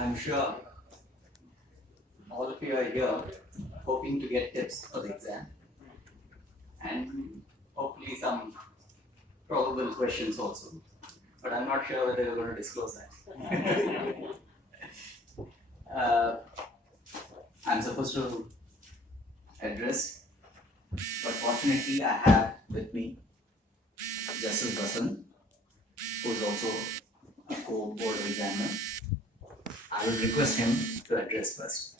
I'm sure all of you are here hoping to get tips for the exam and hopefully some probable questions also. But I'm not sure whether you're going to disclose that. I'm supposed to address, but fortunately I have with me Justice Basan, who is also a co-board of examiner. I will request him to address first.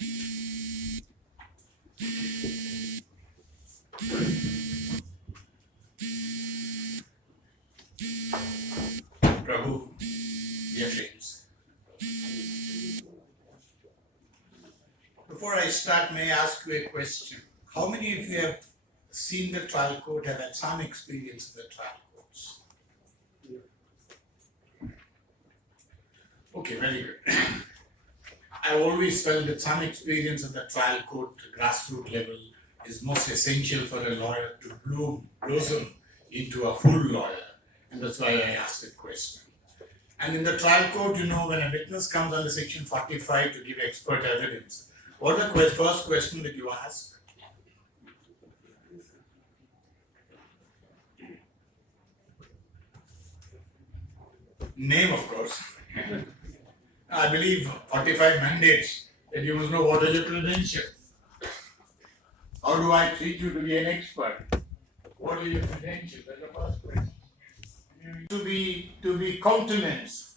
Prabhu, dear friends. Before I start, may I ask you a question? How many of you have seen the trial court, have had some experience in the trial courts? Okay, very good. I always felt that some experience at the trial court grassroots level is most essential for a lawyer to blossom into a full lawyer, and that's why I asked that question. And in the trial court, when a witness comes under section 45 to give expert evidence, what is the first question that you ask? Name, of course. I believe 45 mandates that you must know what are your credentials. How do I treat you to be an expert? What are your credentials? That's the first question. To be countenance.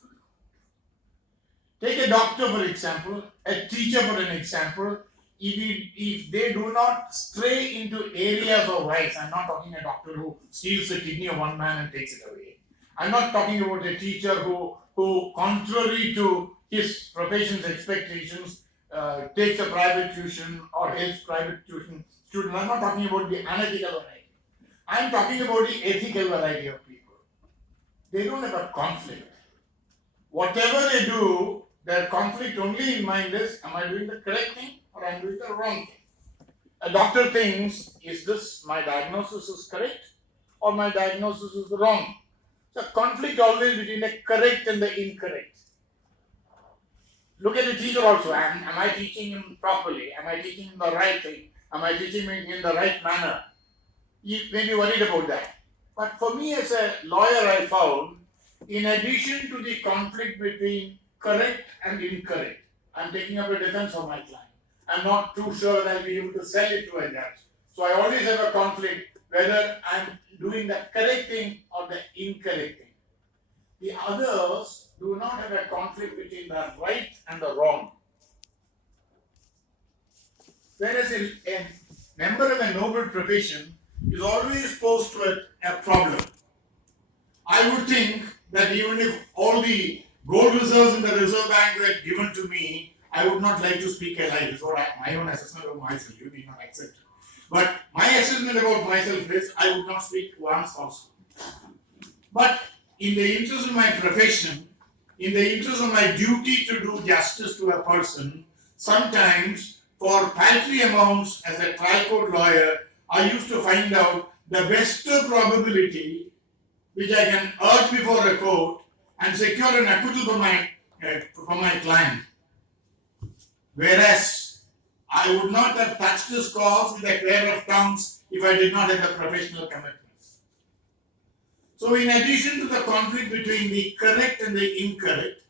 Take a doctor for example, a teacher for an example. If they do not stray into areas of rights, I'm not talking a doctor who steals the kidney of one man and takes it away. I'm not talking about a teacher who contrary to his profession's expectations, takes a private tuition or helps private tuition students. I'm not talking about the unethical variety. I'm talking about the ethical variety of people. They don't have a conflict. Whatever they do, their conflict only in mind is, am I doing the correct thing or am I doing the wrong thing? A doctor thinks, is this, my diagnosis is correct or my diagnosis is wrong? So conflict always between the correct and the incorrect. Look at the teacher also. Am I teaching him properly? Am I teaching him the right thing? Am I teaching him in the right manner? You may be worried about that. But for me as a lawyer, I found, in addition to the conflict between correct and incorrect, I'm taking up a defense of my client. I'm not too sure that I'll be able to sell it to a judge. So I always have a conflict whether I'm doing the correct thing or the incorrect thing. The others do not have a conflict between the right and the wrong. Whereas a member of a noble profession is always posed to a problem. I would think that even if all the gold reserves in the Reserve Bank were given to me, I would not like to speak a lie. This is what my own assessment of myself. You need not accept it. But my assessment about myself is I would not speak one falsehood. But in the interest of my profession, in the interest of my duty to do justice to a person, sometimes for paltry amounts as a trial court lawyer, I used to find out the best probability which I can urge before a court and secure an acquittal for my client. Whereas I would not have touched this cause with a pair of tongues if I did not have the professional commitment. So in addition to the conflict between the correct and the incorrect,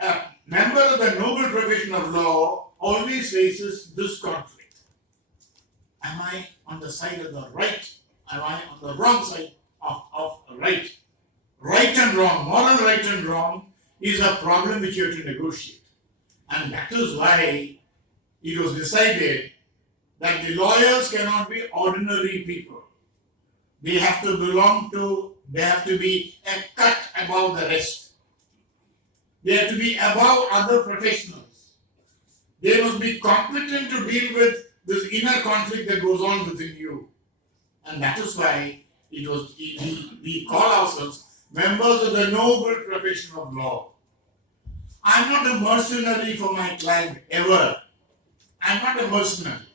a member of the noble profession of law always faces this conflict. Am I on the side of the right? Am I on the wrong side of right? Right and wrong, moral right and wrong is a problem which you have to negotiate. And that is why it was decided that the lawyers cannot be ordinary people. They have to be a cut above the rest. They have to be above other professionals. They must be competent to deal with this inner conflict that goes on within you. And that is why we call ourselves members of the noble profession of law. I'm not a mercenary for my client, ever. I'm not a mercenary.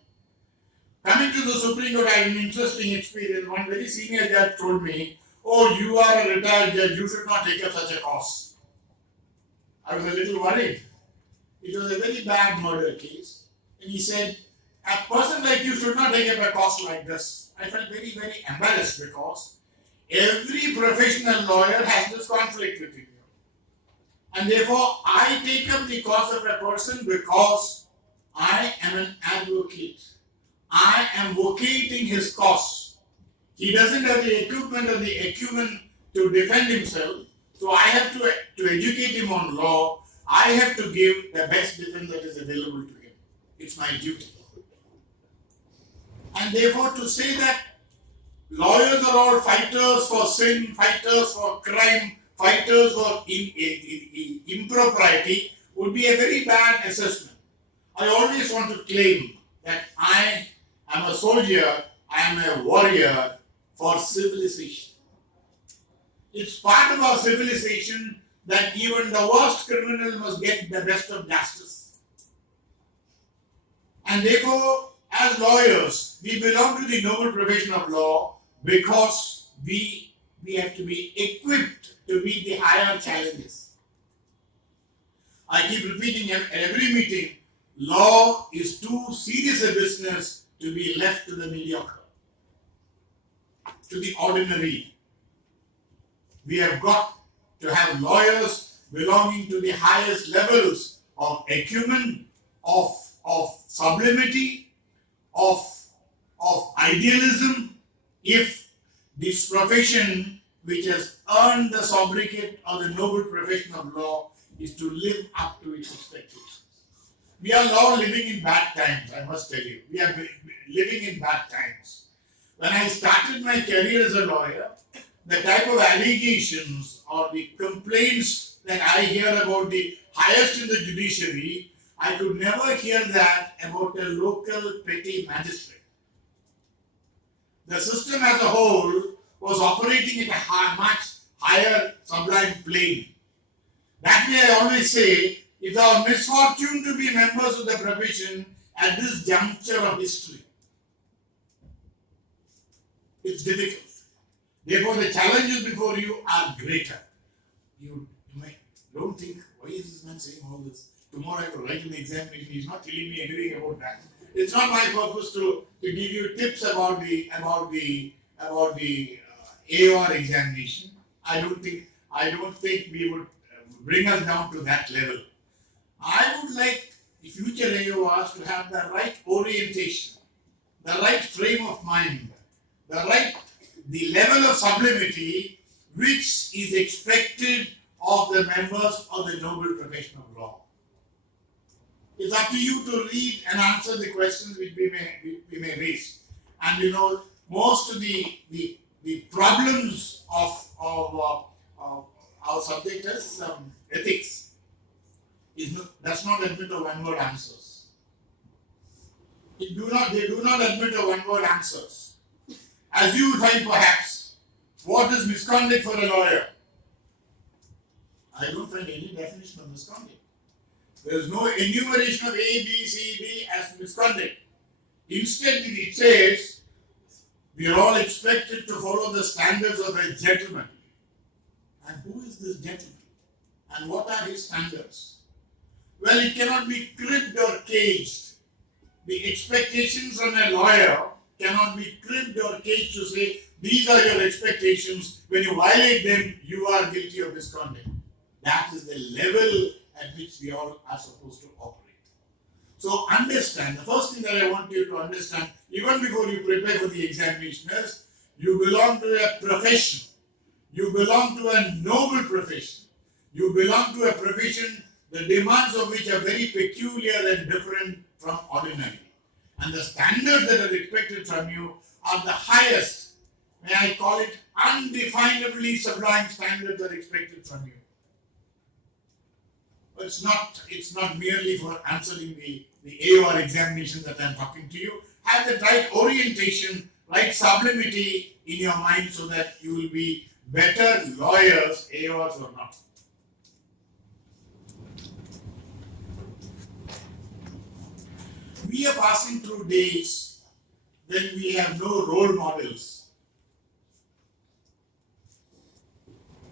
Coming to the Supreme Court, I had an interesting experience. One very senior judge told me, oh, you are a retired judge, you should not take up such a course. I was a little worried. It was a very bad murder case. And he said, a person like you should not take up a cost like this. I felt very, very embarrassed because every professional lawyer has this conflict with you. And therefore, I take up the cause of a person because I am an advocate. I am vocating his cause. He doesn't have the equipment or the acumen to defend himself. So I have to educate him on law. I have to give the best defense that is available to him. It's my duty. And therefore, to say that lawyers are all fighters for sin, fighters for crime, fighters for impropriety would be a very bad assessment. I always want to claim that I am a soldier, I am a warrior for civilization. It's part of our civilization that even the worst criminal must get the best of justice. And therefore, as lawyers, we belong to the noble profession of law because we have to be equipped to meet the higher challenges. I keep repeating at every meeting, law is too serious a business to be left to the mediocre, to the ordinary. We have got to have lawyers belonging to the highest levels of acumen, of sublimity, of idealism, if this profession which has earned the sobriquet or the noble profession of law is to live up to its expectations. We are now living in bad times, I must tell you. We are living in bad times. When I started my career as a lawyer, the type of allegations or the complaints that I hear about the highest in the judiciary, I could never hear that about a local petty magistrate. The system as a whole was operating at a much higher sublime plane. That way I always say, it's our misfortune to be members of the profession at this juncture of history. It's difficult. Therefore, the challenges before you are greater. You might don't think, why is this man saying all this? Tomorrow I have to write an examination. He's not telling me anything about that. It's not my purpose to give you tips about the AOR examination. I don't think we would bring us down to that level. I would like the future AORs to have the right orientation, the right frame of mind, the level of sublimity which is expected of the members of the noble profession of law. It's up to you to read and answer the questions which we may raise. And most of the problems of our subject is ethics. Does not admit of one-word answers. They do not admit of one-word answers. As you will find perhaps, what is misconduct for a lawyer? I don't find any definition of misconduct. There is no enumeration of A, B, C, D as misconduct. Instead, it says, we are all expected to follow the standards of a gentleman. And who is this gentleman? And what are his standards? Well, it cannot be cribbed or caged. The expectations from a lawyer cannot be cribbed or caged to say, these are your expectations. When you violate them, you are guilty of misconduct. That is the level at which we all are supposed to operate. So understand, the first thing that I want you to understand, even before you prepare for the examination, is you belong to a profession. You belong to a noble profession. You belong to a profession, the demands of which are very peculiar and different from ordinary. And the standards that are expected from you are the highest, may I call it undefinably sublime standards that are expected from you. It's not merely for answering the AOR examinations that I'm talking to you. Have the right orientation, right sublimity in your mind so that you will be better lawyers, AORs or not. We are passing through days when we have no role models.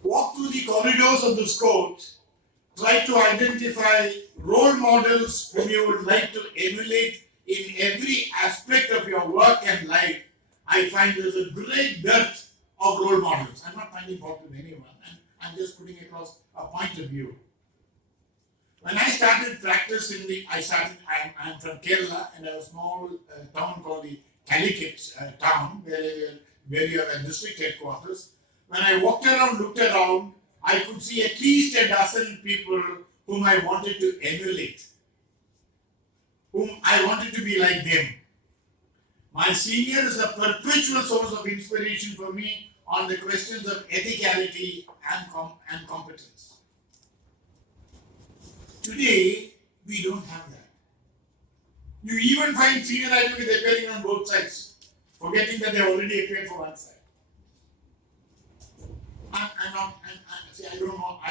Walk through the corridors of this court, try to identify role models whom you would like to emulate in every aspect of your work and life, I find there's a great dearth of role models. I'm not finding fault with anyone. I'm just putting across a point of view. When I started practice I'm from Kerala, and a small town called the Calicut town, where you have a district headquarters. When I walked around, looked around, I could see at least a dozen people whom I wanted to emulate, whom I wanted to be like them. My senior is a perpetual source of inspiration for me on the questions of ethicality and competence. Today, we don't have that. You even find senior advocates appearing on both sides, forgetting that they already appeared for one side. I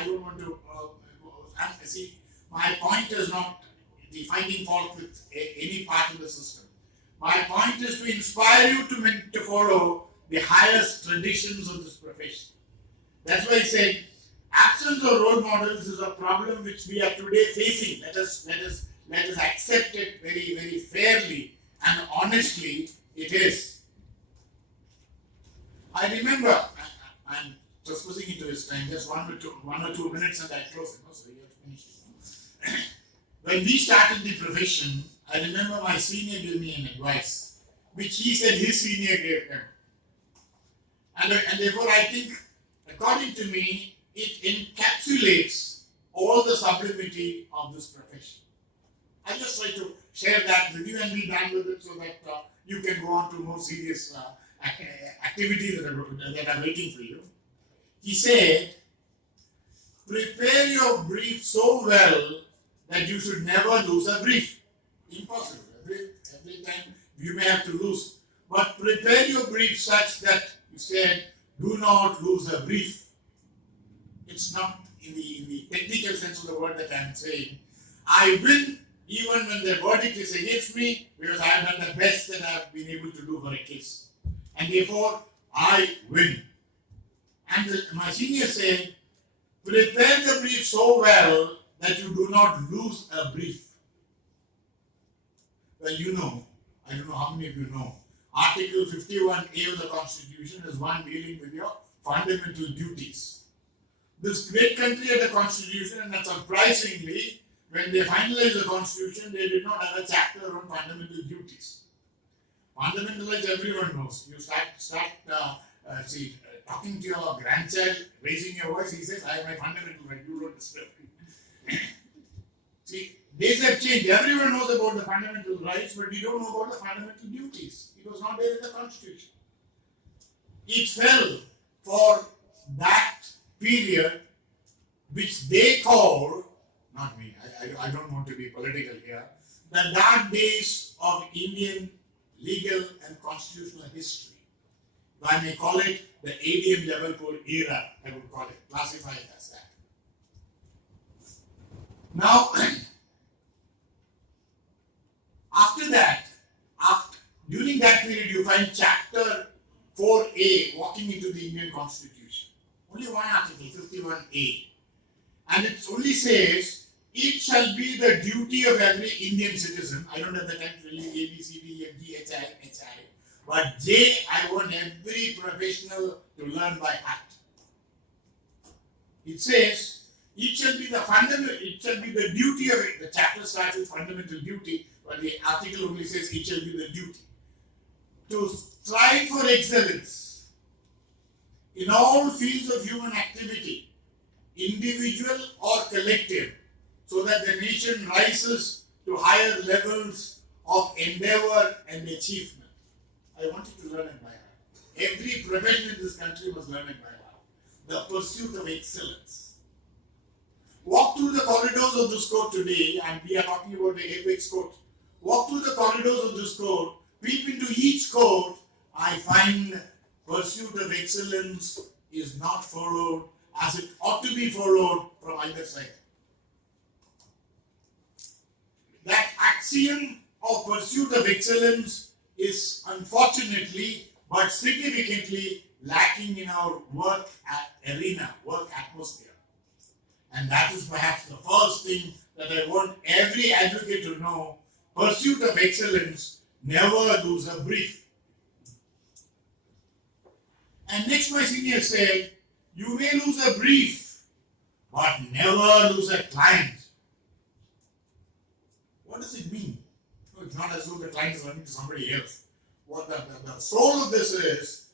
don't want to, my point is not the finding fault with any part of the system. My point is to inspire you to follow the highest traditions of this profession. That's why I said, absence of role models is a problem which we are today facing. Let us accept it very, very fairly and honestly. It is. I remember, I'm trespassing into his time, just one or two minutes and I close it. So you have to finish it. When we started the profession, I remember my senior gave me an advice, which he said his senior gave him. And therefore I think, according to me, it encapsulates all the sublimity of this profession. I just try to share that with you and be done with it so that you can go on to more serious activities that are waiting for you. He said, prepare your brief so well that you should never lose a brief. Impossible. Every time you may have to lose. But prepare your brief such that you said, do not lose a brief. It's not in the technical sense of the word that I'm saying. I win even when the verdict is against me because I have done the best that I have been able to do for a case. And therefore, I win. And my senior said, prepare the brief so well that you do not lose a brief. Well, you know, I don't know how many of you know, Article 51A of the Constitution is one dealing with your fundamental duties. This great country had a constitution, and surprisingly, when they finalized the constitution, they did not have a chapter on fundamental duties. Fundamental rights everyone knows. You start talking to your grandchild, raising your voice, he says, I have my fundamental right, you don't disturb me. See, days have changed. Everyone knows about the fundamental rights, but we don't know about the fundamental duties. It was not there in the constitution. It fell for that period which they call, not me, I don't want to be political here, the dark days of Indian legal and constitutional history. If I may call it the ADM level code era, I would call it, classify it as that. Now, during that period, you find chapter 4A walking into the Indian Constitution. Only one article, 51A. And it only says, it shall be the duty of every Indian citizen. I don't have the time to really A, B, C, D, F, G, H, I, but J, I want every professional to learn by heart. It says, it shall be the duty of it. The chapter starts with fundamental duty, but the article only says it shall be the duty. To strive for excellence in all fields of human activity, individual or collective, so that the nation rises to higher levels of endeavor and achievement. I want you to learn it by heart. Every profession in this country must learn it by heart. The pursuit of excellence. Walk through the corridors of this court today, and we are talking about the apex court. Walk through the corridors of this court, peep into each court, I find pursuit of excellence is not followed as it ought to be followed from either side. That axiom of pursuit of excellence is unfortunately but significantly lacking in our work arena, work atmosphere. And that is perhaps the first thing that I want every advocate to know. Pursuit of excellence, never lose a brief. And next my senior said, you may lose a brief, but never lose a client. What does it mean? No, it's not as though the client is running to somebody else. What the soul of this is,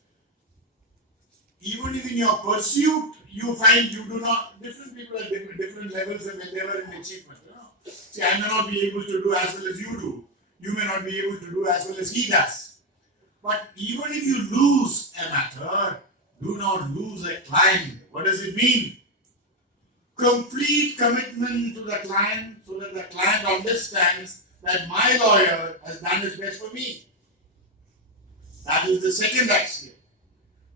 even if in your pursuit you find you do not, different people are different levels of endeavor and achievement. You know? See, I may not be able to do as well as you do. You may not be able to do as well as he does. But even if you lose a matter, do not lose a client. What does it mean? Complete commitment to the client so that the client understands that my lawyer has done his best for me. That is the second axiom.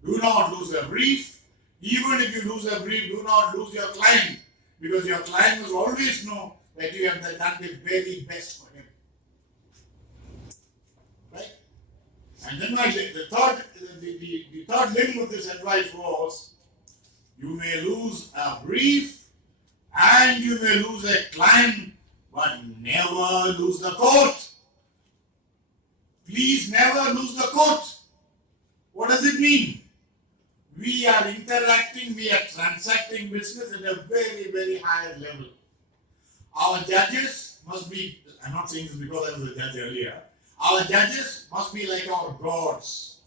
Do not lose a brief. Even if you lose a brief, do not lose your client, because your client must always know that you have done the very best for him. Right? And then the third limb of this advice was, you may lose a brief and you may lose a client, but never lose the court. Please never lose the court. What does it mean? We are interacting, we are transacting business at a very, very high level. Our judges must be, I'm not saying this because I was a judge earlier, our judges must be like our gods.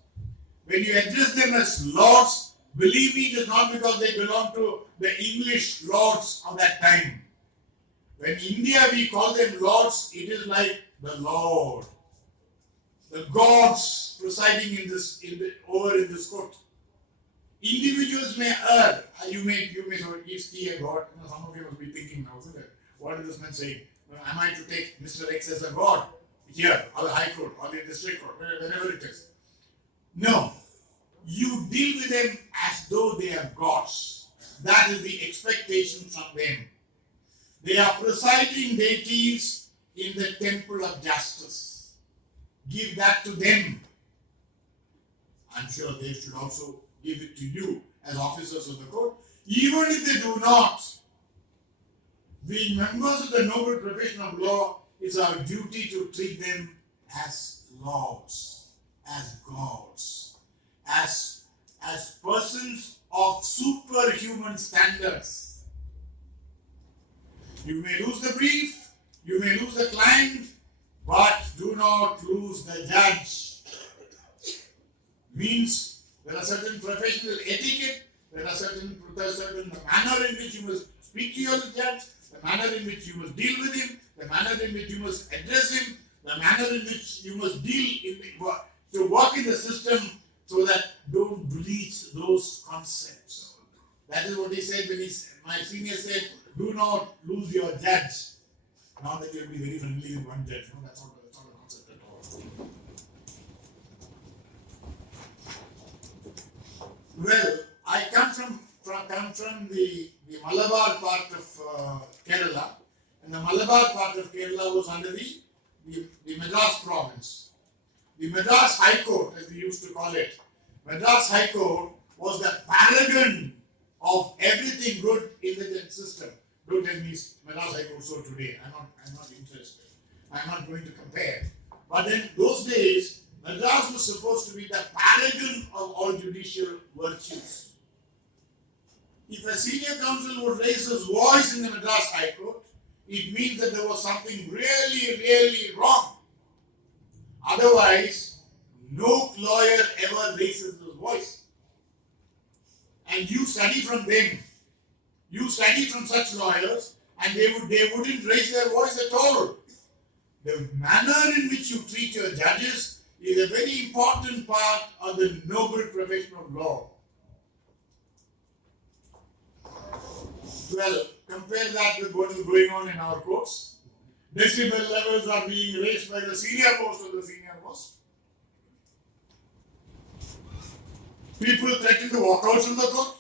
When you address them as lords, believe me, it is not because they belong to the English lords of that time. When in India we call them lords, it is like the Lord, the gods presiding over in this court. Individuals may err. You may say, is he a god? You know, some of you must be thinking now, isn't it? What is this man saying? Am I to take Mr. X as a god here, or the High Court, or the District Court, wherever it is? No. You deal with them as though they are gods. That is the expectation from them. They are presiding deities in the temple of justice. Give that to them. I'm sure they should also give it to you as officers of the court. Even if they do not, being members of the noble profession of law, it's our duty to treat them as lords, as gods, as persons of superhuman standards. You may lose the brief, you may lose the client, but do not lose the judge. Means there are certain professional etiquette, there are certain manner in which you must speak to your judge, the manner in which you must deal with him, the manner in which you must address him, the manner in which you must to work in the system so that don't bleach those concepts. That is what he said when my senior said, do not lose your judge. Not that you'll be very friendly with one judge. No, that's not a concept at all. Well, I come from the Malabar part of Kerala, and the Malabar part of Kerala was under the Madras province. The Madras High Court, as we used to call it, Madras High Court was the paragon of everything good in the system. Don't tell me Madras High Court so today. I'm not interested. I'm not going to compare. But in those days, Madras was supposed to be the paragon of all judicial virtues. If a senior counsel would raise his voice in the Madras High Court, it means that there was something really, really wrong. Otherwise, no lawyer ever raises his voice. And you study from them. You study from such lawyers, and they wouldn't raise their voice at all. The manner in which you treat your judges is a very important part of the noble profession of law. Well, compare that with what is going on in our courts. Decibel levels are being raised by the senior most of the senior most. People threaten to walk out from the court.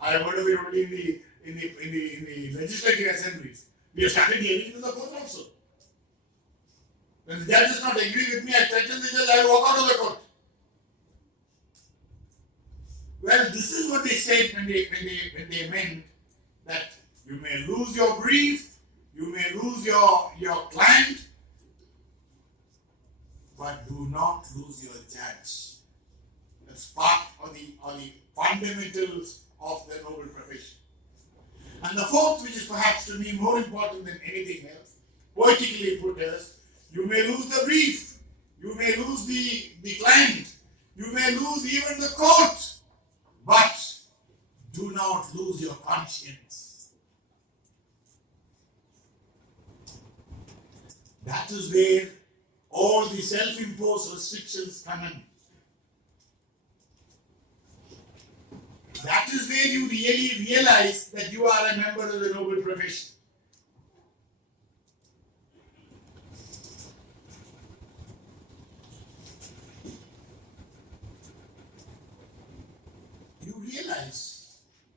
I have heard of it only in the legislative assemblies. We have started hearing in the court also. When the judge does not agree with me, I threaten the judge, I will walk out of the court. Well, this is what they said when they meant that You may lose your brief, you may lose your client, but do not lose your judge. That's part of the fundamentals of the noble profession. And the fourth, which is perhaps to me more important than anything else, poetically put as, you may lose the brief, you may lose the client, you may lose even the court, but do not lose your conscience. That is where all the self-imposed restrictions come in. That is where you really realize that you are a member of the noble profession.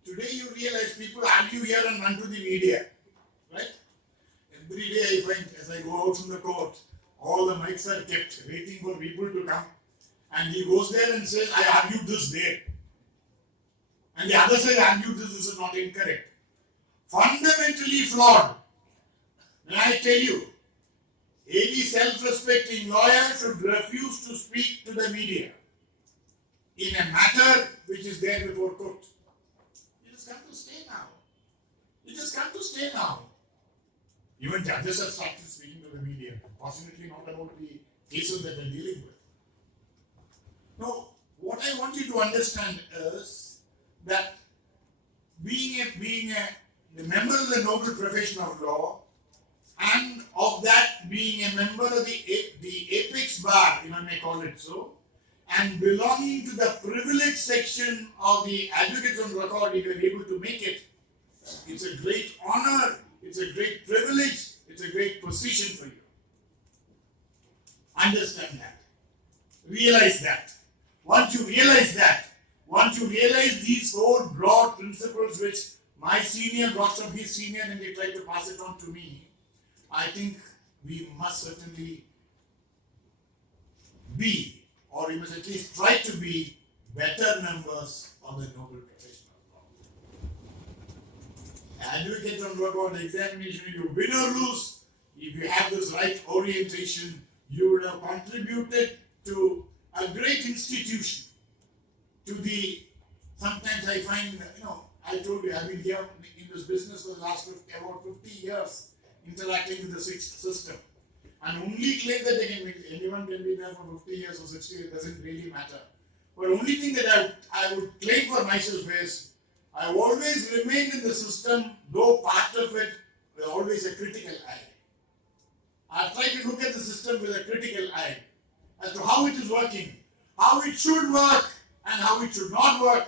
Today you realize people argue here and run to the media, right? Every day I find, as I go out from the court, all the mics are kept waiting for people to come. And he goes there and says, I argued this there. And the other side argued this is not incorrect. Fundamentally flawed. May I tell you, any self-respecting lawyer should refuse to speak to the media in a matter which is there before court. It has come to stay now. It has come to stay now. Even judges have started speaking to the media. Fortunately, not about the cases that we're dealing with. Now, what I want you to understand is that being a member of the noble profession of law, and of that being a member of the apex bar, if I may call it so, and belonging to the privileged section of the advocates on record, if you're able to make it, it's a great honor, it's a great privilege, it's a great position for you. Understand that. Realize that. Once you realize that, once you realize these four broad principles which my senior got from his senior and they tried to pass it on to me, I think we must certainly be, or we must at least try to be, better members of the noble profession of law. Advocate on record examination, you win or lose, if you have this right orientation, you would have contributed to a great institution. To the, sometimes I find, I told you, I've been here in this business for the last about 50 years, interacting with the sixth system. And only claim that they can make, anyone can be there for 50 years or 60 years, doesn't really matter. But only thing that I would claim for myself is, I've always remained in the system, though part of it with always a critical eye. I've tried to look at the system with a critical eye as to how it is working, how it should work, and how it should not work.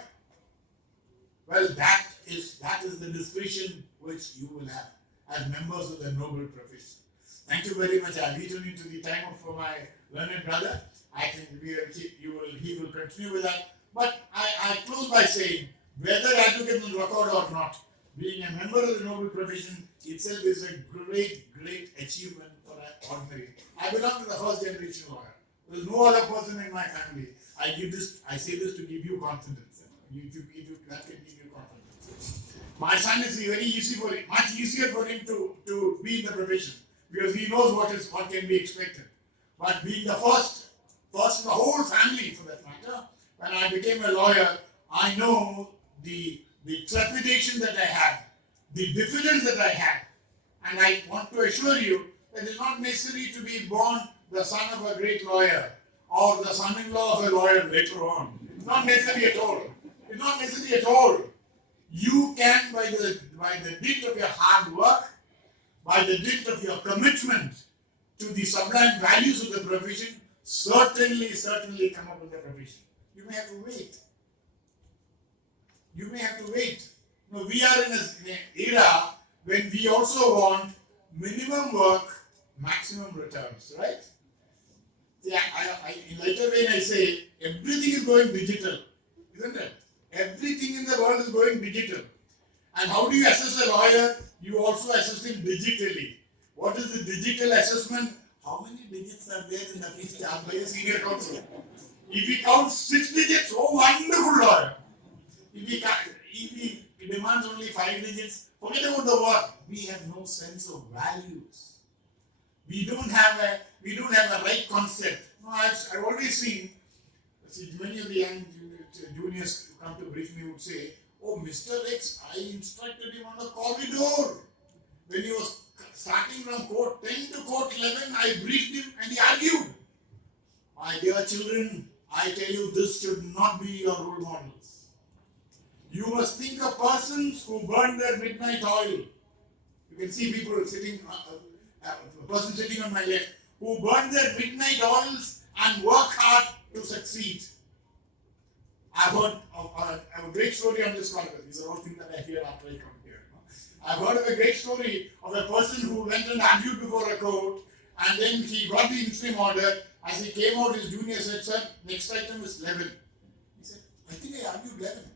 Well, that is the discretion which you will have as members of the noble profession. Thank you very much. I've eaten into the time for my learned brother. I think he will continue with that. But I close by saying, whether advocate on record or not, being a member of the noble profession itself is a great, great achievement for an ordinary. I belong to the first generation lawyer. There's no other person in my family. I say this to give you confidence. That can give you confidence. My son is very easy for him, much easier for him to be in the profession because he knows what can be expected. But being the first in the whole family, for that matter, when I became a lawyer, I know the trepidation that I had, the diffidence that I had, and I want to assure you that it's not necessary to be born the son of a great lawyer or the son-in-law of a lawyer later on. It's not necessary at all. It's not necessary at all. You can, by the dint of your hard work, by the dint of your commitment to the sublime values of the profession, certainly come up with the profession. You may have to wait. You may have to wait. Now, we are in an era when we also want minimum work, maximum returns, right? Yeah, in later vein I say, everything is going digital, isn't it? Everything in the world is going digital. And how do you assess a lawyer? You also assess him digitally. What is the digital assessment? How many digits are there in the fees charged by a senior counsel? If he counts 6 digits, oh, wonderful lawyer. If it demands only 5 digits. Forget about the work. We have no sense of values. We don't have a right concept. No, I've always seen, many of the young juniors who come to brief me would say, "Oh, Mr. X, I instructed him on the corridor. When he was starting from court 10 to court 11, I briefed him and he argued." My dear children, I tell you, this should not be your role models. You must think of persons who burn their midnight oil. You can see people sitting, a person sitting on my left, who burn their midnight oils and work hard to succeed. I've heard of a great story on this conference. These are all things that I hear after I come here. I've heard of a great story of a person who went and argued before a court, and then he got the interim order. As he came out, his junior said, "Sir, next item is 11. He said, "I think I argued 11.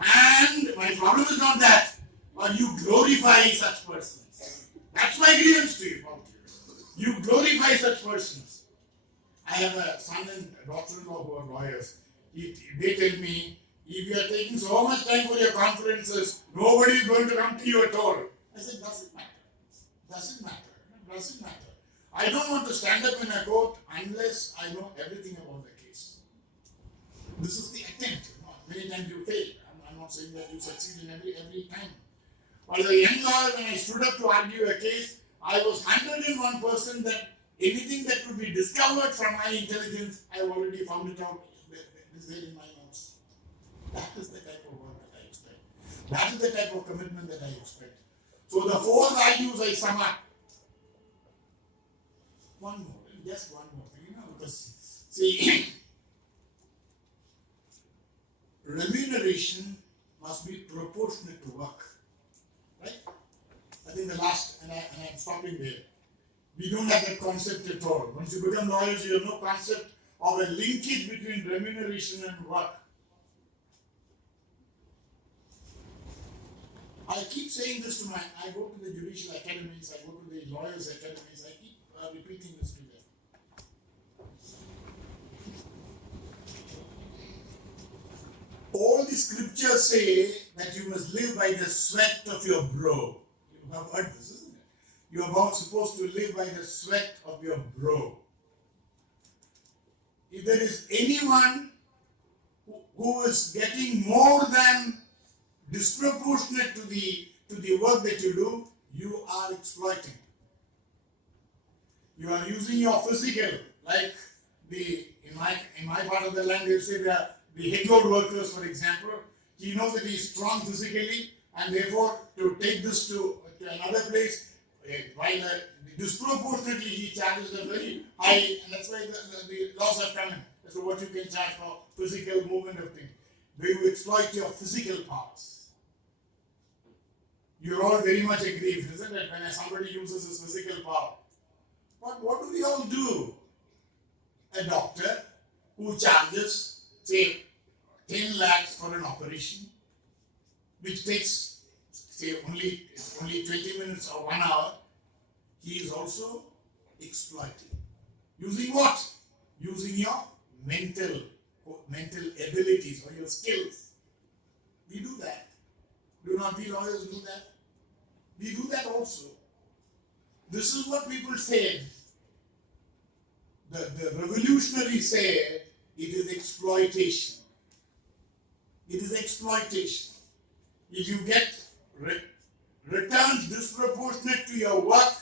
And my problem is not that, but you glorify such persons. That's my grievance to you. You glorify such persons. I have a son and a daughter-in-law who are lawyers. They tell me, if you are taking so much time for your conferences, nobody is going to come to you at all. I said, does it matter? Does it matter? Does it matter? I don't want to stand up in a court unless I know everything about the case. This is the attempt. Many times you fail. I'm not saying that you succeed in every time. But as a young lawyer, when I stood up to argue a case, I was 101% that anything that could be discovered from my intelligence, I have already found it out. It is there in my notes. That is the type of work that I expect. That is the type of commitment that I expect. So the 4 values I sum up. One more, just one more thing, because see, remuneration must be proportionate to work, right? I think the last, and I'm stopping there. We don't have that concept at all. Once you become lawyers, you have no concept of a linkage between remuneration and work. I keep saying this to I go to the judicial academies, I go to the lawyers' academies, I keep repeating this to them. All the scriptures say that you must live by the sweat of your brow. You have heard this, isn't it? You are supposed to live by the sweat of your brow. If there is anyone who is getting more than disproportionate to the work that you do, you are exploiting. You are using your physical, like in my part of the land, they'll say the headload workers, for example. He knows that he is strong physically, and therefore to take this to another place, while disproportionately he charges a very high, and that's why the laws have come in. As to what you can charge for physical movement of things. Do you exploit your physical parts? You're all very much aggrieved, isn't it, when somebody uses his physical power? But what do we all do? A doctor who charges, say, 10 lakhs for an operation, which takes, say, only 20 minutes or 1 hour, he is also exploiting. Using what? Using your mental abilities or your skills. We do that. Do not we lawyers do that? We do that also. This is what people said. The revolutionaries said it is exploitation. It is exploitation. If you get returns disproportionate to your work,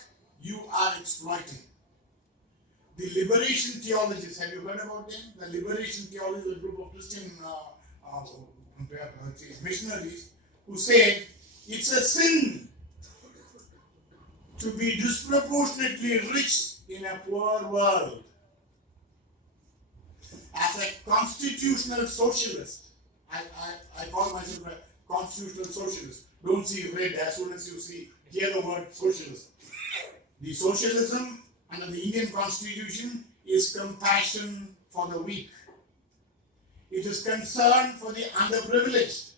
you are exploiting. The liberation theologists, have you heard about them? The liberation theologists, a group of Christian missionaries, who said it's a sin to be disproportionately rich in a poor world. As a constitutional socialist, I call myself a constitutional socialist. Don't see red as soon as you hear the word socialism. The socialism under the Indian Constitution is compassion for the weak. It is concern for the underprivileged.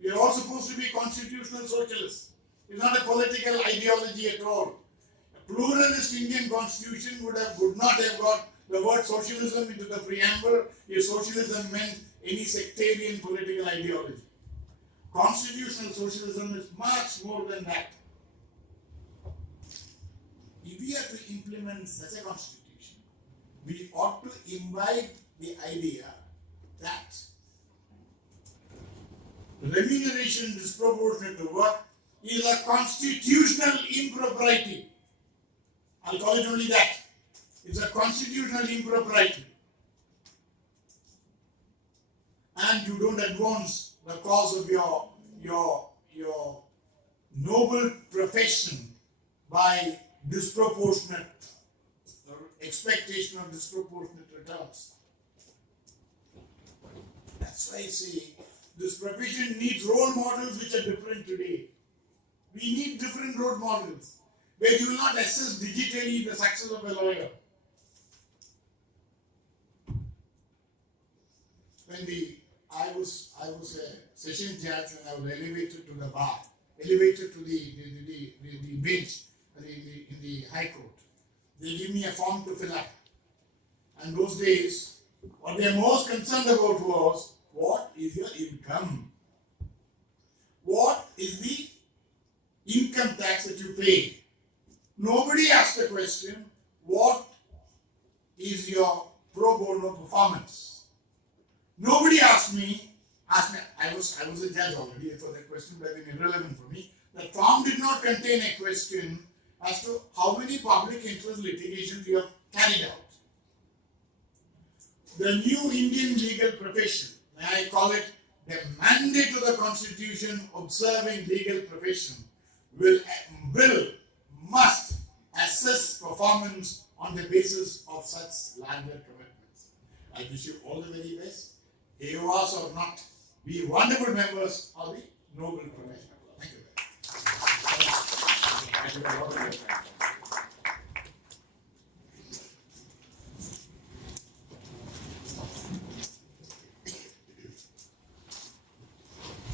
We are all supposed to be constitutional socialists. It's not a political ideology at all. A pluralist Indian Constitution would not have got the word socialism into the preamble if socialism meant any sectarian political ideology. Constitutional socialism is much more than that. If we are to implement such a constitution, we ought to imbibe the idea that remuneration disproportionate to work is a constitutional impropriety. I'll call it only that. It's a constitutional impropriety. And you don't advance the cause of your noble profession by disproportionate expectation of disproportionate returns. That's why I say this profession needs role models which are different today. We need different role models where you will not assess digitally the success of a lawyer. I was a session judge when I was elevated to the bar, elevated to the bench in the High Court. They give me a form to fill up. And those days, what they are most concerned about was, what is your income? What is the income tax that you pay? Nobody asked the question, what is your pro bono performance? Nobody asked me, I was a judge already, so that question would have been irrelevant for me. The form did not contain a question as to how many public interest litigations you have carried out. The new Indian legal profession, I call it the mandate of the Constitution observing legal profession, must assess performance on the basis of such landed commitments. I wish you all the very best. AORs or not, be wonderful members of the noble profession. Thank you very much.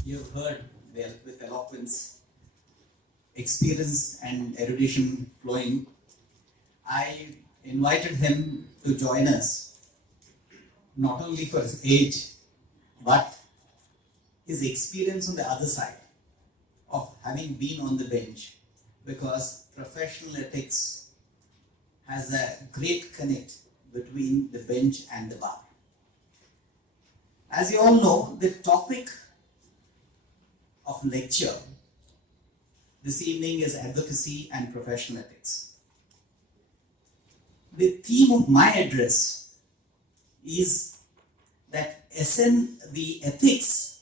You have heard with eloquence, experience and erudition flowing. I invited him to join us, not only for his age, but his experience on the other side of having been on the bench, because professional ethics has a great connect between the bench and the bar. As you all know, the topic of lecture this evening is advocacy and professional ethics. The theme of my address is that the ethics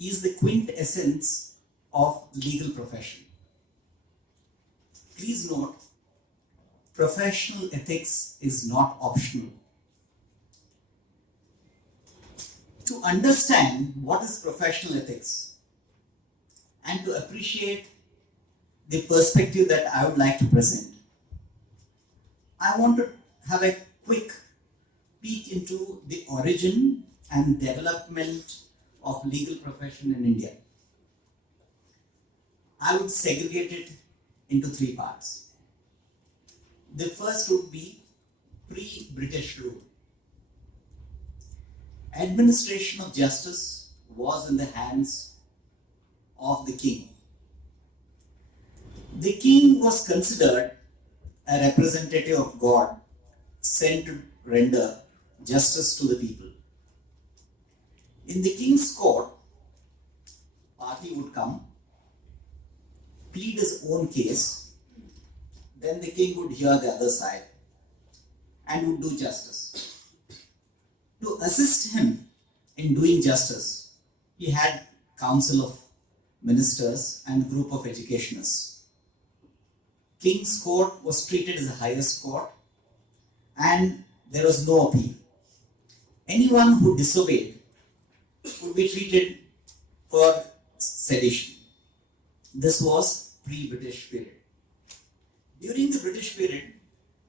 is the quintessence of legal profession. Please note, professional ethics is not optional. To understand what is professional ethics and to appreciate the perspective that I would like to present, I want to have a quick peek into the origin and development of legal profession in India. I would segregate it into three parts. The first would be pre-British rule. Administration of justice was in the hands of the king. The king was considered a representative of God sent to render justice to the people. In the king's court, party would come, plead his own case, then the king would hear the other side and would do justice. To assist him in doing justice, he had council of ministers and group of educationists. King's court was treated as the highest court and there was no appeal. Anyone who disobeyed would be treated for sedition. This was pre-British period. During the British period,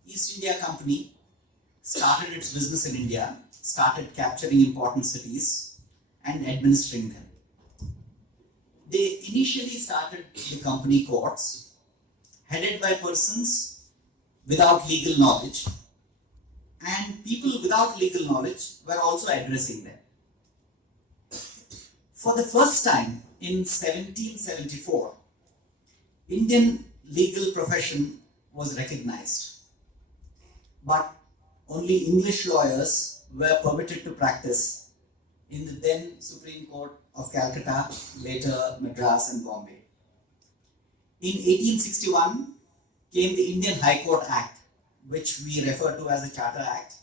East India Company started its business in India, started capturing important cities and administering them. They initially started the company courts, headed by persons without legal knowledge, and people without legal knowledge were also addressing them. For the first time in 1774, Indian legal profession was recognized, but only English lawyers were permitted to practice in the then Supreme Court of Calcutta, later Madras and Bombay. In 1861 came the Indian High Court Act, which we refer to as the Charter Act,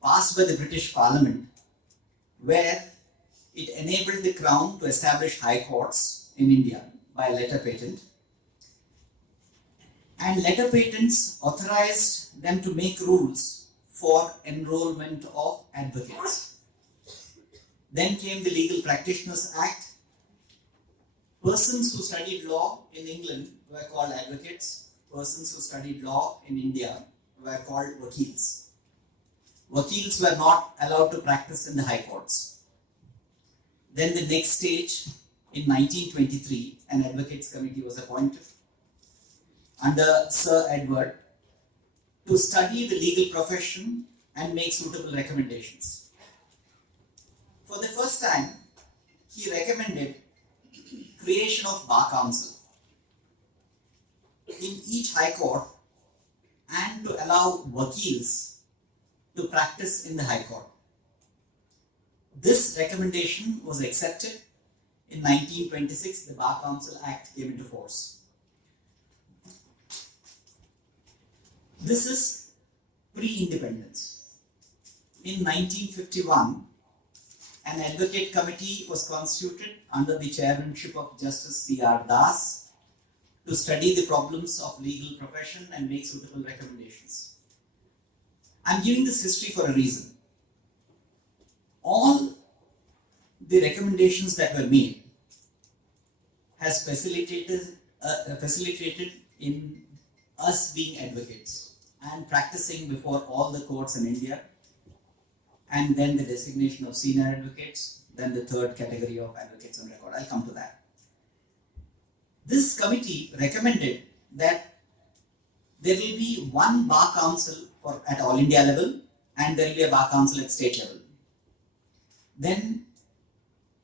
passed by the British Parliament, where it enabled the Crown to establish high courts in India by letter patent. And letter patents authorized them to make rules for enrollment of advocates. Then came the Legal Practitioners Act. Persons who studied law in England were called advocates. Persons who studied law in India were called vakils. Vakils were not allowed to practice in the high courts. Then the next stage, in 1923, an advocates committee was appointed under Sir Edward to study the legal profession and make suitable recommendations. For the first time, he recommended creation of bar council in each high court and to allow vakils to practice in the high court. This recommendation was accepted. In 1926, the Bar Council Act came into force. This is pre-independence. In 1951, an advocate committee was constituted under the chairmanship of Justice C.R. Das to study the problems of legal profession and make suitable recommendations. I am giving this history for a reason. All the recommendations that were made has facilitated in us being advocates and practicing before all the courts in India, and then the designation of senior advocates, then the third category of advocates on record. I'll come to that. This committee recommended that there will be one bar council at all India level and there will be a bar council at state level. Then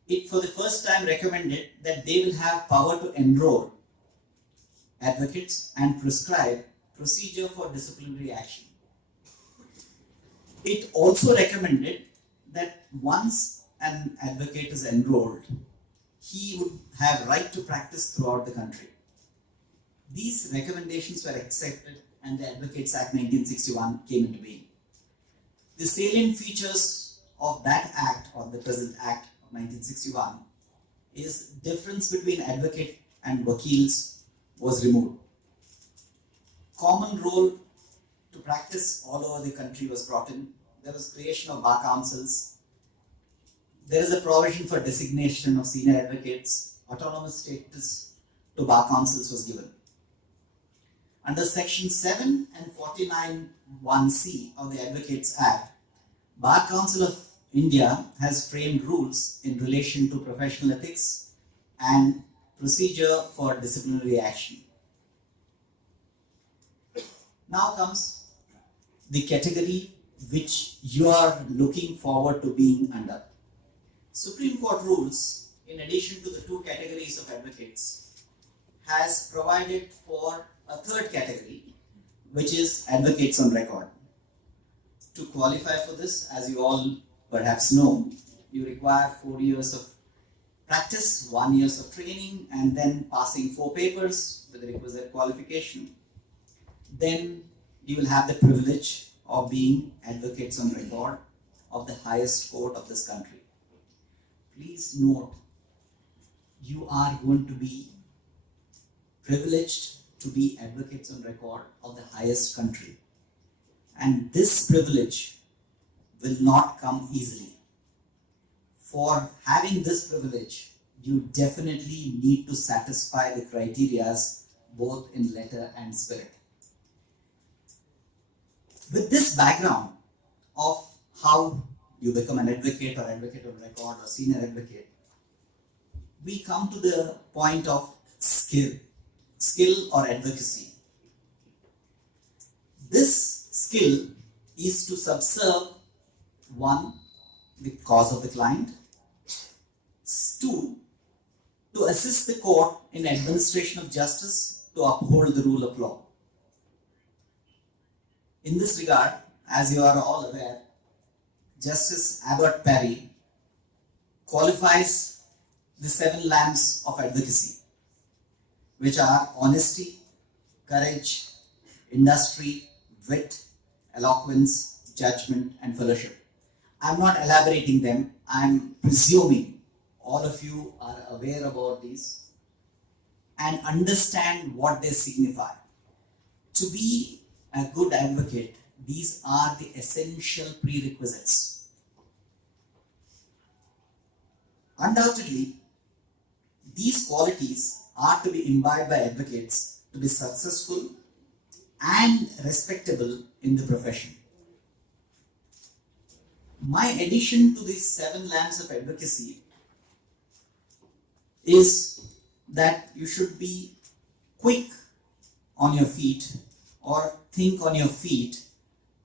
it for the first time recommended that they will have power to enroll advocates and prescribe procedure for disciplinary action. It also recommended that once an advocate is enrolled, he would have right to practice throughout the country. These recommendations were accepted and the Advocates Act 1961 came into being. The salient features of that act, or the present act of 1961, is difference between advocate and vakils was removed. Common role to practice all over the country was brought in. There was creation of bar councils. There is a provision for designation of senior advocates. Autonomous status to bar councils was given. Under section 7 and 49(1)(c) of the Advocates Act, Bar Council of India has framed rules in relation to professional ethics and procedure for disciplinary action. Now comes the category which you are looking forward to being under. Supreme Court rules, in addition to the two categories of advocates, has provided for a third category, which is advocates on record. To qualify for this, as you all perhaps know, you require 4 years of practice, 1 year of training, and then passing 4 papers with the requisite qualification. Then you will have the privilege of being advocates on record of the highest court of this country. Please note, you are going to be privileged to be advocates on record of the highest country. And this privilege will not come easily. For having this privilege, you definitely need to satisfy the criteria both in letter and spirit. With this background of how you become an advocate or advocate on record or senior advocate, we come to the point of skill or advocacy. This skill is to subserve, 1, the cause of the client, Two, to assist the court in administration of justice to uphold the rule of law. In this regard, as you are all aware, Justice Abbott Perry qualifies the 7 lambs of advocacy, which are honesty, courage, industry, wit, eloquence, judgment, and fellowship. I'm not elaborating them, I'm presuming all of you are aware about these and understand what they signify. To be a good advocate, these are the essential prerequisites. Undoubtedly, these qualities are to be imbibed by advocates to be successful and respectable in the profession. My addition to these 7 lambs of advocacy is that you should be quick on your feet or think on your feet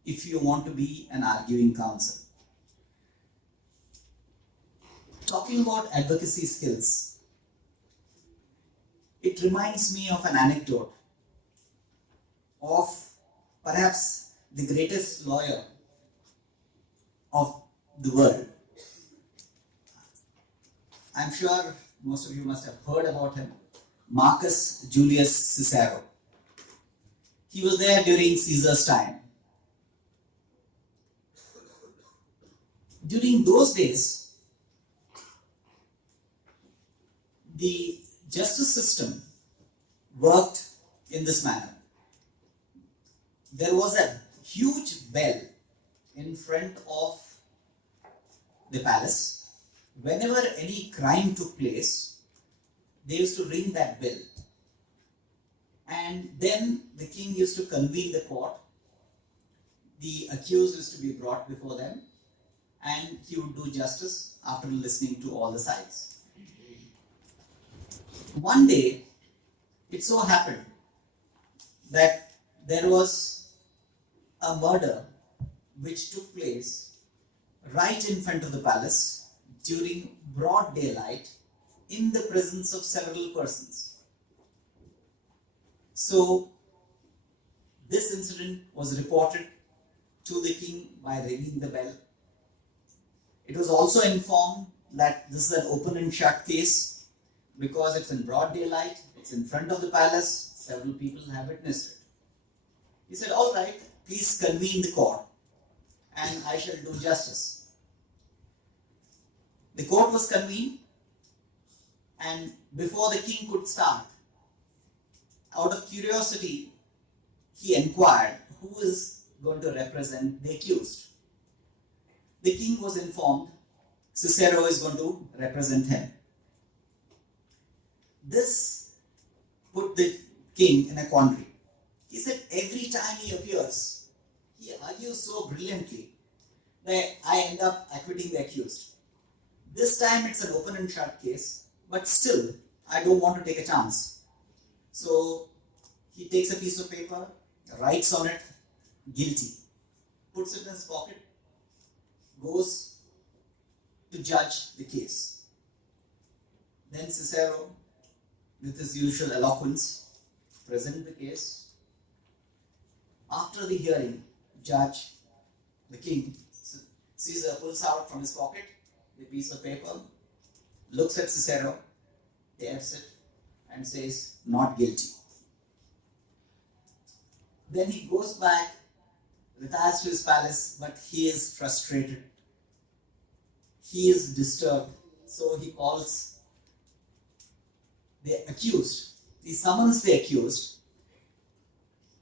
if you want to be an arguing counsel. Talking about advocacy skills, it reminds me of an anecdote of perhaps the greatest lawyer of the world. I'm sure most of you must have heard about him, Marcus Julius Cicero. He was there during Caesar's time. During those days, the justice system worked in this manner. There was a huge bell in front of the palace. Whenever any crime took place, they used to ring that bell. And then the king used to convene the court. The accused used to be brought before them, and he would do justice after listening to all the sides. One day, it so happened that there was a murder which took place right in front of the palace during broad daylight in the presence of several persons. So, this incident was reported to the king by ringing the bell. It was also informed that this is an open and shut case because it's in broad daylight, it's in front of the palace, several people have witnessed it. He said, all right, please convene the court and I shall do justice. The court was convened, and before the king could start, out of curiosity, he inquired who is going to represent the accused. The king was informed Cicero is going to represent him. This put the king in a quandary. He said every time he appears, he argues so brilliantly that I end up acquitting the accused. This time it's an open and shut case, but still I don't want to take a chance. So he takes a piece of paper, writes on it, guilty, puts it in his pocket, goes to judge the case. Then Cicero, with his usual eloquence, presents the case. After the hearing, judge, the king, Caesar pulls out from his pocket the piece of paper, looks at Cicero, tears it, and says, not guilty. Then he goes back, retires to his palace, but he is frustrated. He is disturbed. So he calls the accused. He summons the accused,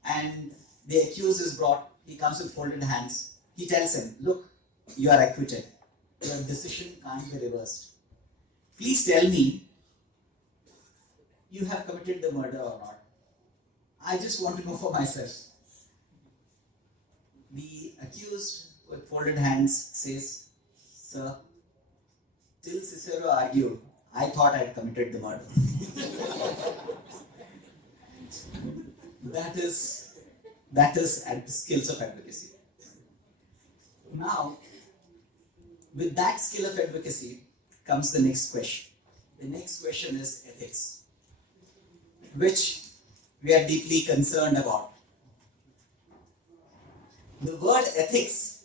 and the accused is brought. He comes with folded hands. He tells him, look, you are acquitted. Your decision can't be reversed. Please tell me, you have committed the murder or not? I just want to know for myself. The accused with folded hands says, sir, till Cicero argued, I thought I had committed the murder. That is at the skills of advocacy. Now, with that skill of advocacy comes the next question. The next question is ethics, which we are deeply concerned about. The word ethics,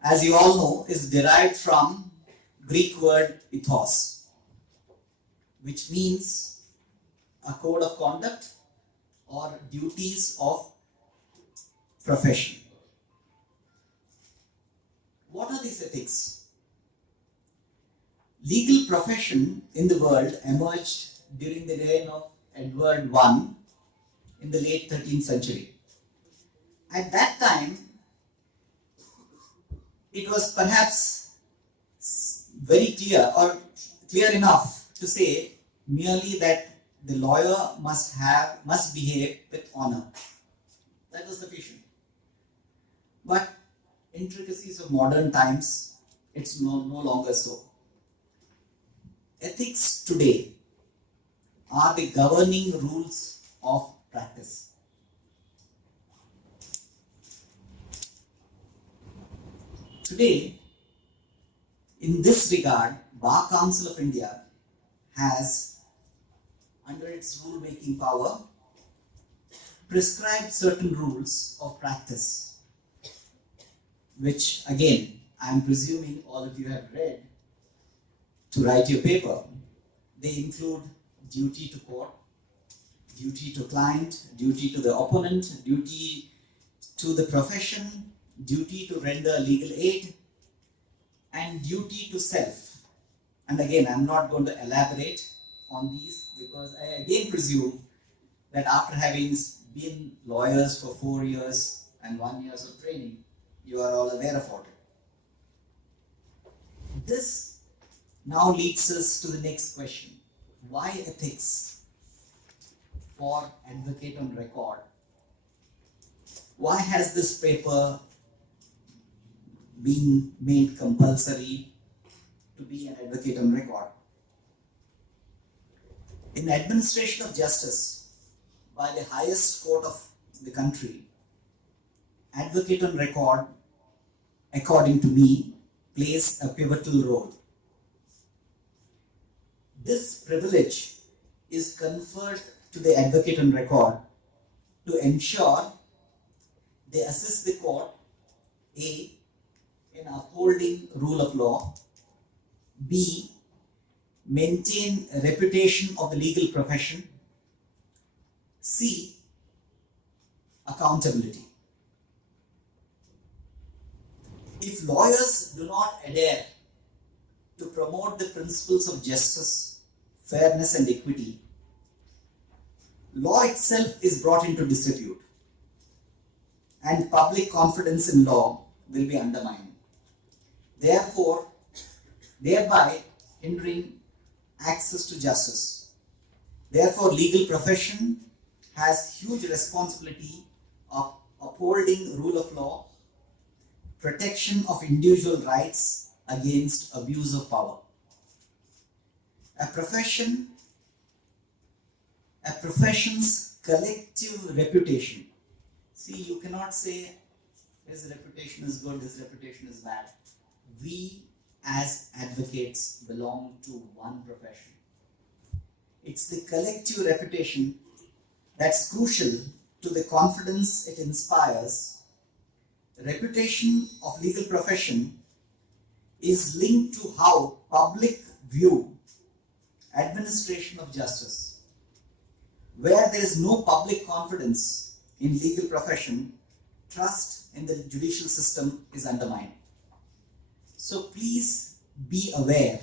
as you all know, is derived from Greek word ethos, which means a code of conduct or duties of profession. What are these ethics? Legal profession in the world emerged during the reign of Edward I in the late 13th century. At that time, it was perhaps very clear enough to say merely that the lawyer must behave with honor. That was sufficient. But intricacies of modern times, it's no longer so. Ethics today are the governing rules of practice. Today, in this regard, Bar Council of India has, under its rule-making power, prescribed certain rules of practice, which again, I am presuming all of you have read to write your paper. They include duty to court, duty to client, duty to the opponent, duty to the profession, duty to render legal aid, and duty to self. And again, I'm not going to elaborate on these because I again presume that after having been lawyers for 4 years and 1 year of training, you are all aware of all it. This now leads us to the next question. Why ethics for advocate on record? Why has this paper been made compulsory to be an advocate on record? In administration of justice by the highest court of the country, advocate on record, according to me, plays a pivotal role. This privilege is conferred to the advocate on record to ensure they assist the court, A, in upholding rule of law, B, maintain a reputation of the legal profession, C, accountability. If lawyers do not adhere to promote the principles of justice, fairness and equity, law itself is brought into disrepute and public confidence in law will be undermined. Therefore, thereby hindering access to justice. Therefore, legal profession has huge responsibility of upholding rule of law, protection of individual rights against abuse of power. A profession's collective reputation. See, you cannot say his reputation is good, his reputation is bad. We as advocates belong to one profession. It's the collective reputation that's crucial to the confidence it inspires. The reputation of legal profession is linked to how public view administration of justice. Where there is no public confidence in legal profession, trust in the judicial system is undermined. So please be aware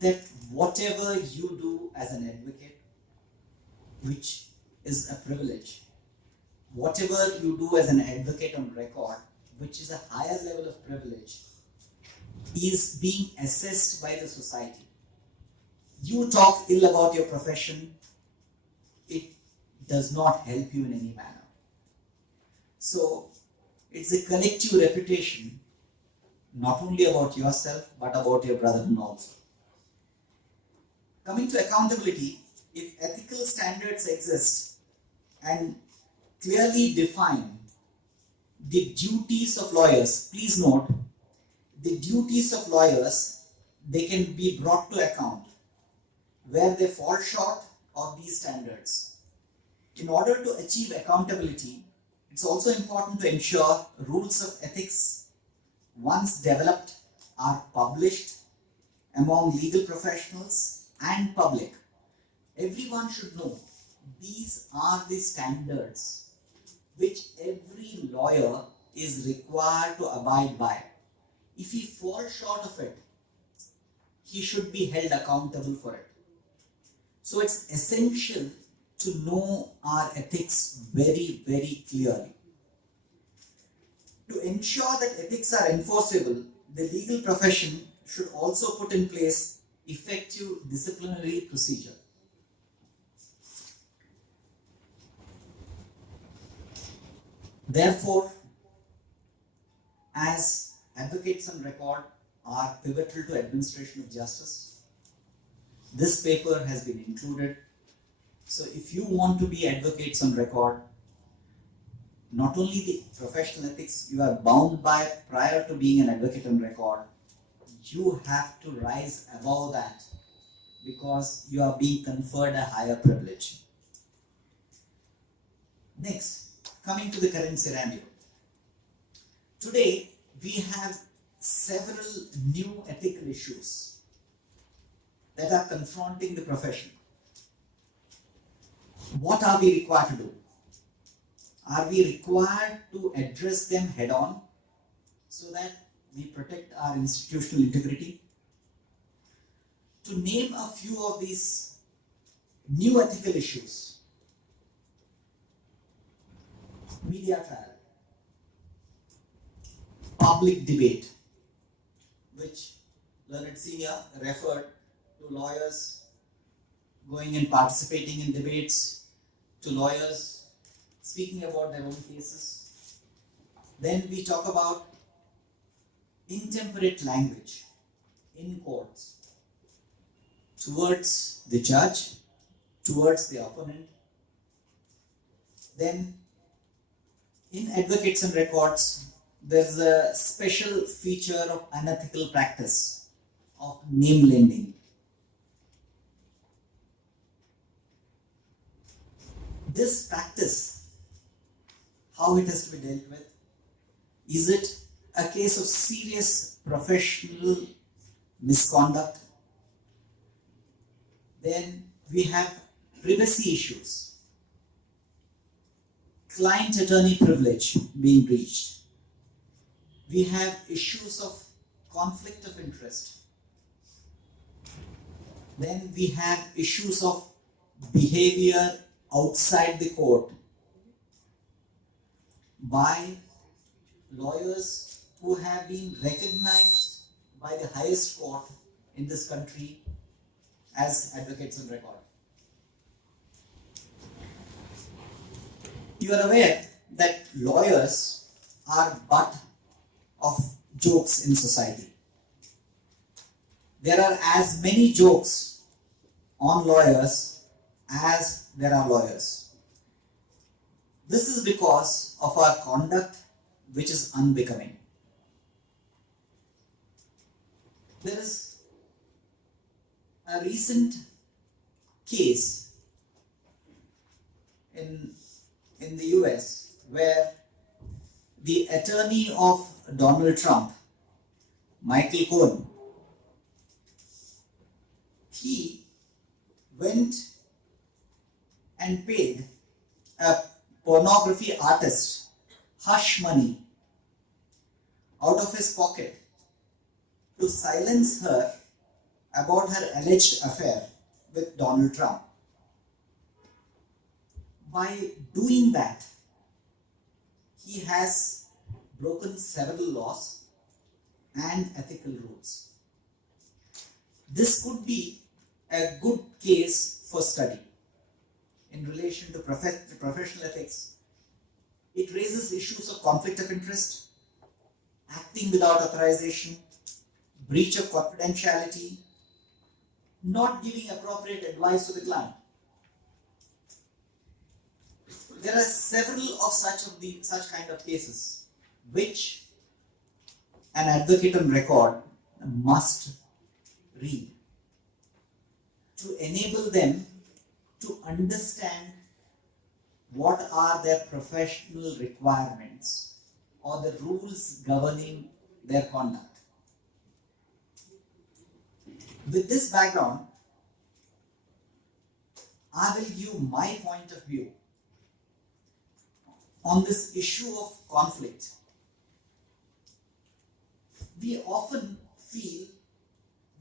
that whatever you do as an advocate, which is a privilege, whatever you do as an advocate on record, which is a higher level of privilege, is being assessed by the society. You talk ill about your profession, it does not help you in any manner. So it's a collective reputation, not only about yourself, but about your brethren also. Coming to accountability, if ethical standards exist and clearly define the duties of lawyers, please note, the duties of lawyers they can be brought to account where they fall short of these standards. In order to achieve accountability, it's also important to ensure rules of ethics, once developed, are published among legal professionals and public. Everyone should know these are the standards which every lawyer is required to abide by. If he falls short of it, he should be held accountable for it. So it's essential to know our ethics very, very clearly. To ensure that ethics are enforceable, the legal profession should also put in place effective disciplinary procedure. Therefore, as advocates on record are pivotal to administration of justice, this paper has been included. So if you want to be advocates on record, not only the professional ethics you are bound by prior to being an advocate on record, you have to rise above that because you are being conferred a higher privilege. Next, coming to the current scenario. Today, we have several new ethical issues that are confronting the profession. What are we required to do? Are we required to address them head on so that we protect our institutional integrity? To name a few of these new ethical issues: media trial, public debate, which Learned Senior referred to lawyers going and participating in debates, to lawyers speaking about their own cases. Then we talk about intemperate language in courts towards the judge, towards the opponent. Then in advocates and records, there's a special feature of unethical practice of name lending. This practice, how it has to be dealt with? Is it a case of serious professional misconduct? Then we have privacy issues, client-attorney privilege being breached. We have issues of conflict of interest. Then we have issues of behavior outside the court by lawyers who have been recognized by the highest court in this country as advocates on record. You are aware that lawyers are butt of jokes in society. There are as many jokes on lawyers as there are lawyers. This is because of our conduct, which is unbecoming. There is a recent case in the US where the attorney of Donald Trump, Michael Cohen, he went and paid a pornography artist hush money out of his pocket to silence her about her alleged affair with Donald Trump. By doing that, he has broken several laws and ethical rules. This could be a good case for study in relation to professional ethics. It raises issues of conflict of interest, acting without authorization, breach of confidentiality, not giving appropriate advice to the client. There are several of such kind of cases which an advocate on record must read, to enable them to understand what are their professional requirements or the rules governing their conduct. With this background, I will give my point of view on this issue of conflict. We often feel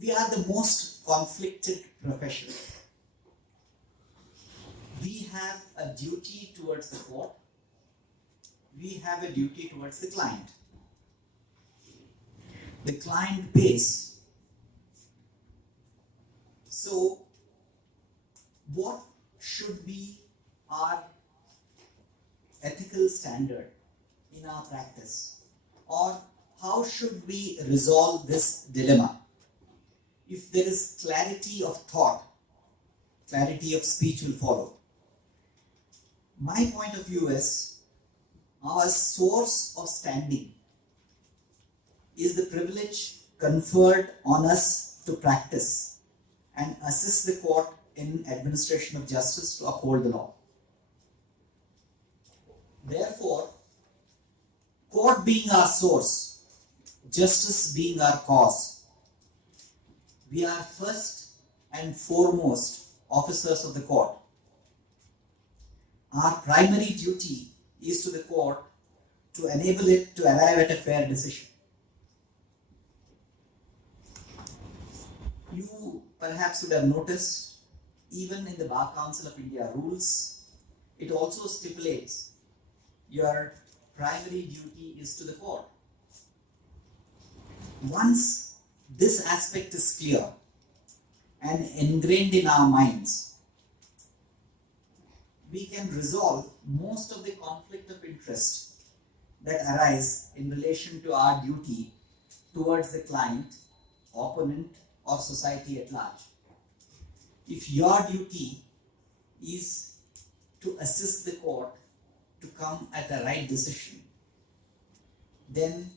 we are the most conflicted profession. We have a duty towards the court. We have a duty towards the client. The client pays. So, what should be our ethical standard in our practice? Or how should we resolve this dilemma? If there is clarity of thought, clarity of speech will follow. My point of view is our source of standing is the privilege conferred on us to practice and assist the court in administration of justice to uphold the law. Therefore, court being our source, justice being our cause, we are first and foremost officers of the court. Our primary duty is to the court to enable it to arrive at a fair decision. You perhaps would have noticed, even in the Bar Council of India rules, it also stipulates your primary duty is to the court. Once this aspect is clear and ingrained in our minds, we can resolve most of the conflict of interest that arise in relation to our duty towards the client, opponent, or society at large. If your duty is to assist the court to come at the right decision, then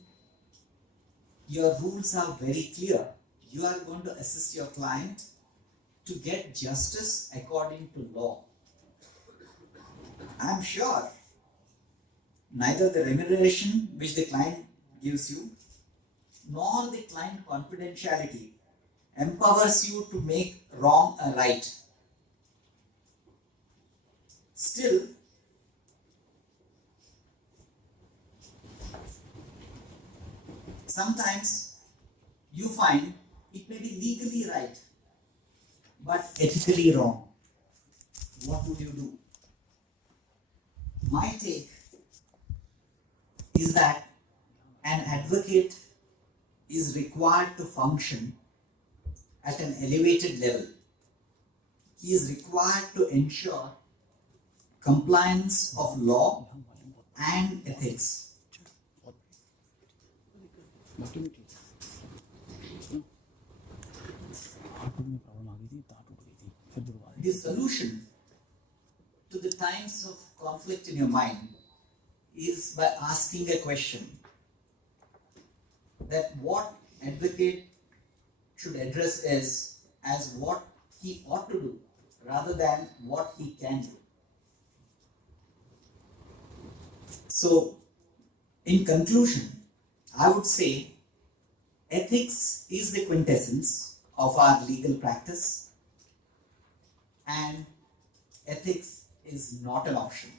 your rules are very clear. You are going to assist your client to get justice according to law. I am sure neither the remuneration which the client gives you nor the client confidentiality empowers you to make wrong a right. Still, sometimes you find it may be legally right but ethically wrong. What would you do? My take is that an advocate is required to function at an elevated level. He is required to ensure compliance of law and ethics. The solution to the times of conflict in your mind is by asking a question that what advocate should address is as what he ought to do rather than what he can do. So, in conclusion, I would say ethics is the quintessence of our legal practice, and ethics is not an option.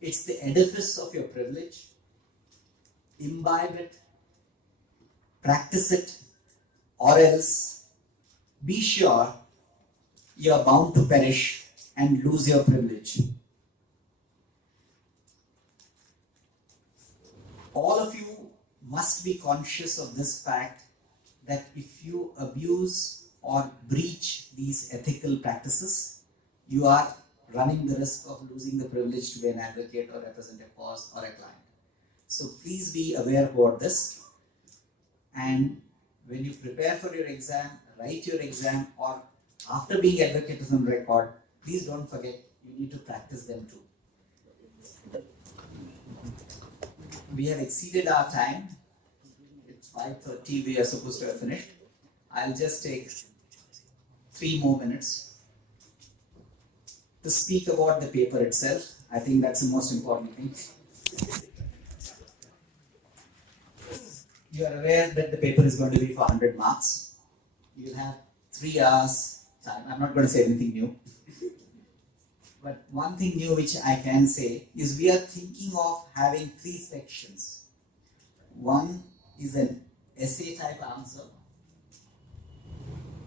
It's the edifice of your privilege. Imbibe it, practice it, or else be sure you are bound to perish and lose your privilege. All of you must be conscious of this fact that if you abuse or breach these ethical practices, you are running the risk of losing the privilege to be an advocate or represent a cause or a client. So please be aware about this, and when you prepare for your exam, write your exam, or after being advocates on record, please don't forget you need to practice them too. We have exceeded our time. It's 5:30, we are supposed to have finished. I'll just take 3 more minutes to speak about the paper itself. I think that's the most important thing. You are aware that the paper is going to be for 100 marks. You'll have 3 hours time. I'm not going to say anything new. But one thing new which I can say is we are thinking of having 3 sections. One is an essay type answer.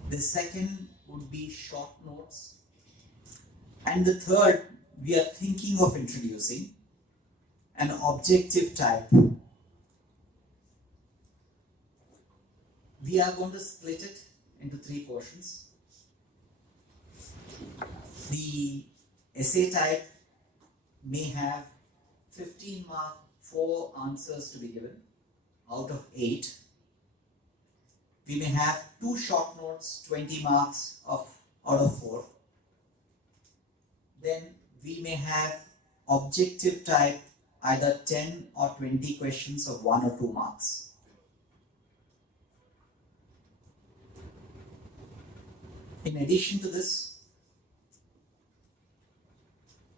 The second would be short notes. And the third, we are thinking of introducing an objective type. We are going to split it into 3 portions. The essay type may have 15 mark, 4 answers to be given out of 8. We may have 2 short notes, 20 marks out of 4. Then we may have objective type, either 10 or 20 questions of 1 or 2 marks. In addition to this,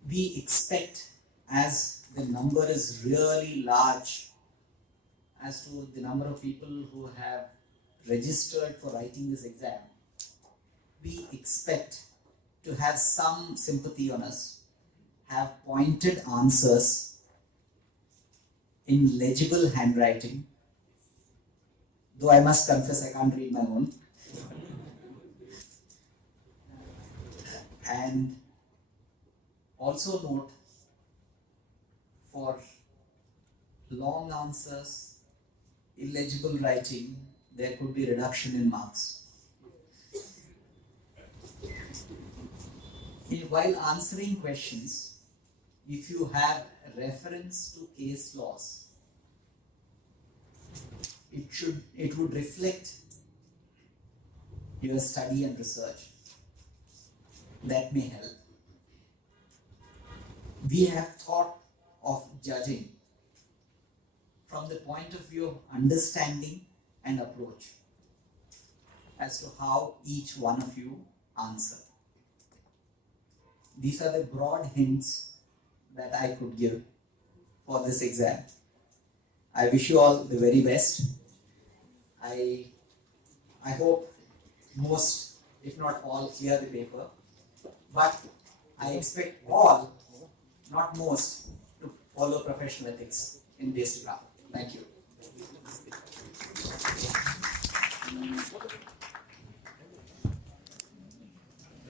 we expect, as the number is really large, as to the number of people who have registered for writing this exam, we expect to have some sympathy on us, have pointed answers in legible handwriting, though I must confess I can't read my own. And also note, for long answers, illegible writing, there could be reduction in marks. While answering questions, if you have reference to case laws, it would reflect your study and research. That may help. We have thought of judging from the point of view of understanding and approach as to how each one of you answer. These are the broad hints that I could give for this exam. I wish you all the very best. I hope most, if not all, clear the paper. But I expect all, not most, to follow professional ethics in days to come. Thank you.